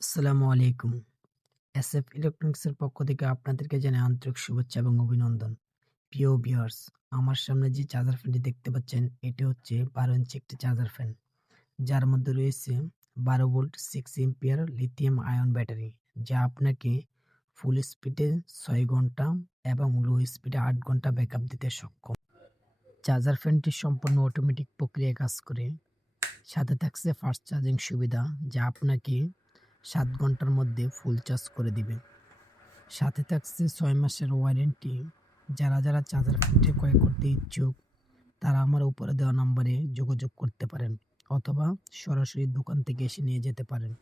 আসসালামু আলাইকুম। এসএফ ইলেকট্রনিক্সের পক্ষ থেকে আপনাদেরকে জানাই আন্তরিক শুভেচ্ছা এবং অভিনন্দন। প্রিয় ভিউয়ার্স, আমার সামনে যে চার্জার ফ্যানটি দেখতে পাচ্ছেন, এটি হচ্ছে 12 ইঞ্চি একটি চার্জার ফ্যান। যার মধ্যে রয়েছে 12 volt 6 ampere lithium ion battery, যা আপনাকে ফুল স্পিডে 6 ঘন্টা এবং লো স্পিডে 8 ঘন্টা ব্যাকআপ দিতে সক্ষম। চার্জার ফ্যানটি সম্পূর্ণ অটোমেটিক প্রক্রিয়ায় কাজ করে। সাথে থাকছে ফাস্ট চার্জিং সুবিধা, যা আপনাকে 7 ঘন্টার মধ্যে ফুল চার্জ করে দিবে। সাথে থাকছে 6 মাসের ওয়ারেন্টি। যারা চার্জার ফ্যানটি ক্রয় করতে ইচ্ছুক, তারা আমার উপরে দেওয়া নম্বরে যোগাযোগ করতে পারেন অথবা সরাসরি দোকান থেকে এসে নিয়ে যেতে পারেন।